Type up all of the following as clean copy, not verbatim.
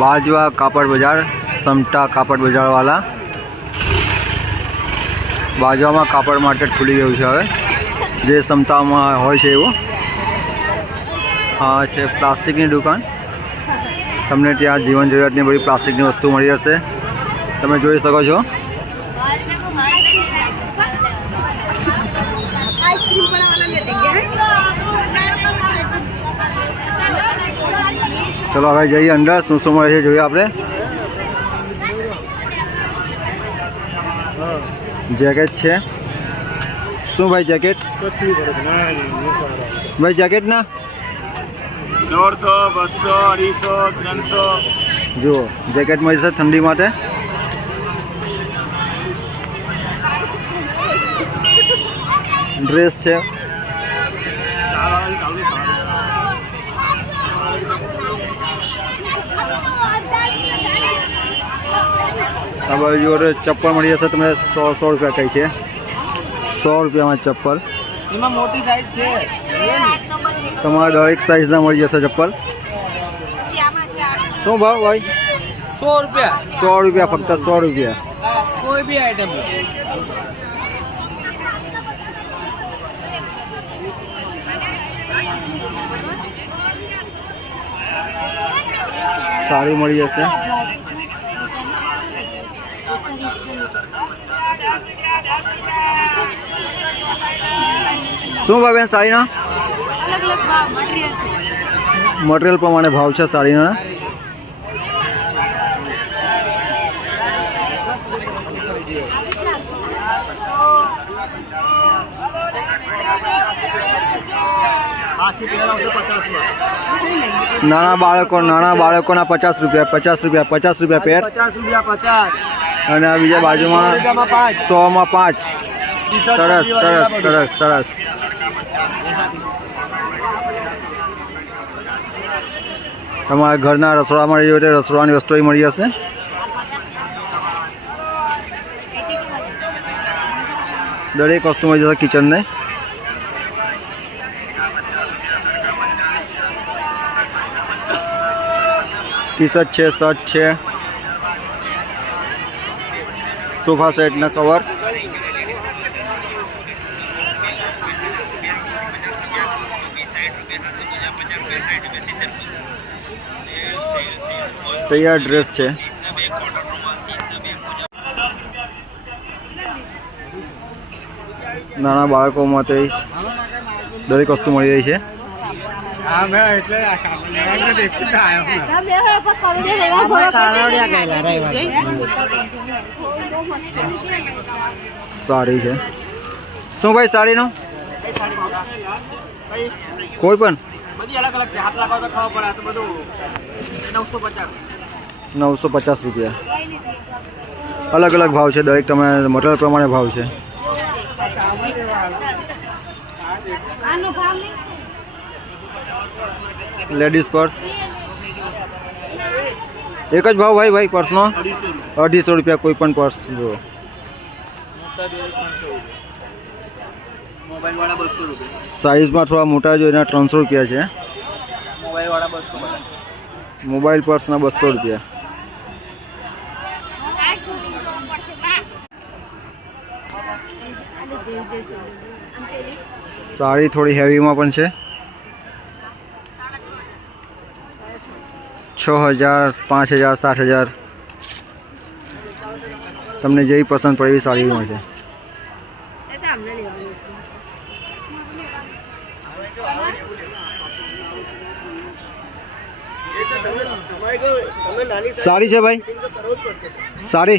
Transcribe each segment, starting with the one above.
बाजवा कापड़ बाजार समता कापड़ बाजार वाला बाजवा में कापड़ मार्केट खुली गयु है हवे जे समता में होय छे एवुं हाँ छे प्लास्टिक की दुकान तमने त्यां जीवन जरूरियातनी बड़ी प्लास्टिक की वस्तु मळी जशे तमे जोई शको छो। चलो हवे जईए अंदर शुं शुं मळे छे जोईए आपणे। जैकेट छे शुं भाई जैकेट भाई जैकेट ना 150 200 250 300 जो जैकेट मळी जशे ठंडी माटे। ड्रेस छे चप्पल मળી જશે તમને 100 રૂપિયા કઈ છે 100 રૂપિયામાં ચપ્પલ એમાં મોટી સાઈઝ છે તમારે દરેક સાઈઝના મળી જશે ચપ્પલ। શું ભાવ ભાઈ 100 રૂપિયા 100 રૂપિયા ફક્ત 100 રૂપિયા કોઈ બી આઈટમ સારી મળી જશે। શું ભાવ બેન સાડીના अलग अलग भाव मटेरियल છે મટીરિયલ પ્રમાણે ભાવ છે સાડીના। નાના બાળકોના 50 રૂપિયા 50 રૂપિયા 50 રૂપિયા પેર 50 રૂપિયા 50 અને આ બીજા બાજુમાં 100 માં 5 સરસ સરસ સરસ સરસ। તમારા ઘરના રસોડામાં જોઈએ તો રસોડાની વસ્તુઓ મળી જશે। દરેક વસ્તુ મળી જશે કિચનની। टी शर्ट है शर्ट है सोफा सेट ना कवर तैयार ड्रेस है नाना बाळको माटे दरेक वस्तु मळी रही है। साड़ी है शू भाई साड़ी नो कोई पण अलग अलग हाथ लगाओ तो खावा पड़े तो બધું 950 रुपया अलग अलग भाव है दरेक तमे मटेरियल प्रमाणे भाव है। लेडीज पर्स एक ज भाव भाई पर्स नो 250 रुपया कोई पण पर्स जो मोबाइल वाला 200 रुपया साइज में थोड़ा मोटा जो 300 रुपया है। मोबाइल वाला 200 मोबाइल पर्स ना 200 रुपया। साड़ी थोड़ी हेवी में पण छे 6000 5000 60,000 तमने जे पसंद पड़े एवी साड़ी मळशे। साड़ी है भाई साड़ी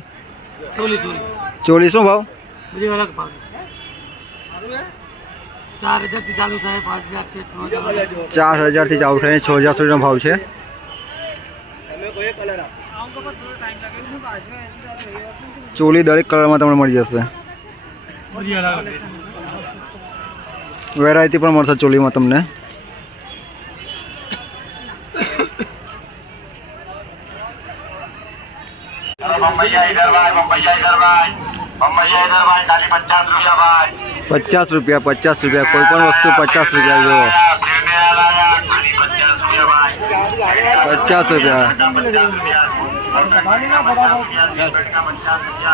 चोली शू भाव 4000 થી ચાલુ થાય 5000 છે 6000 4000 થી ચાલુ થાય 6000 સુધીનો ભાવ છે। ચોલી દરેક કલરમાં તમને મળી જશે। વેરાયટી પણ મળશે ચોલીમાં તમને। ₹50 कोई पण वस्तु 50 रुपया जो 50 રૂપિયા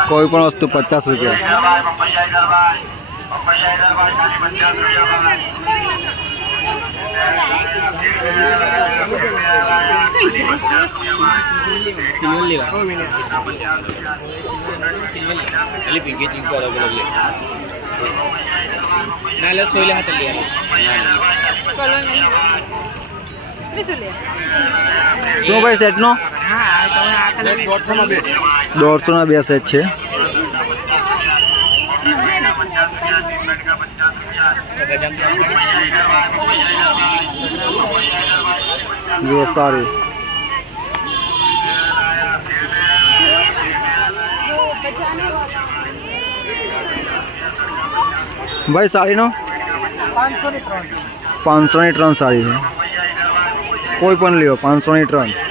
કોઈ પણ વસ્તુ 50 રૂપિયા શું ભાઈ સેટનો 150 ના 2 સેટ છે જો સારી ભાઈ સાડીનો 500 ની 3 સાડી છે કોઈ પણ લ્યો 500 ની 3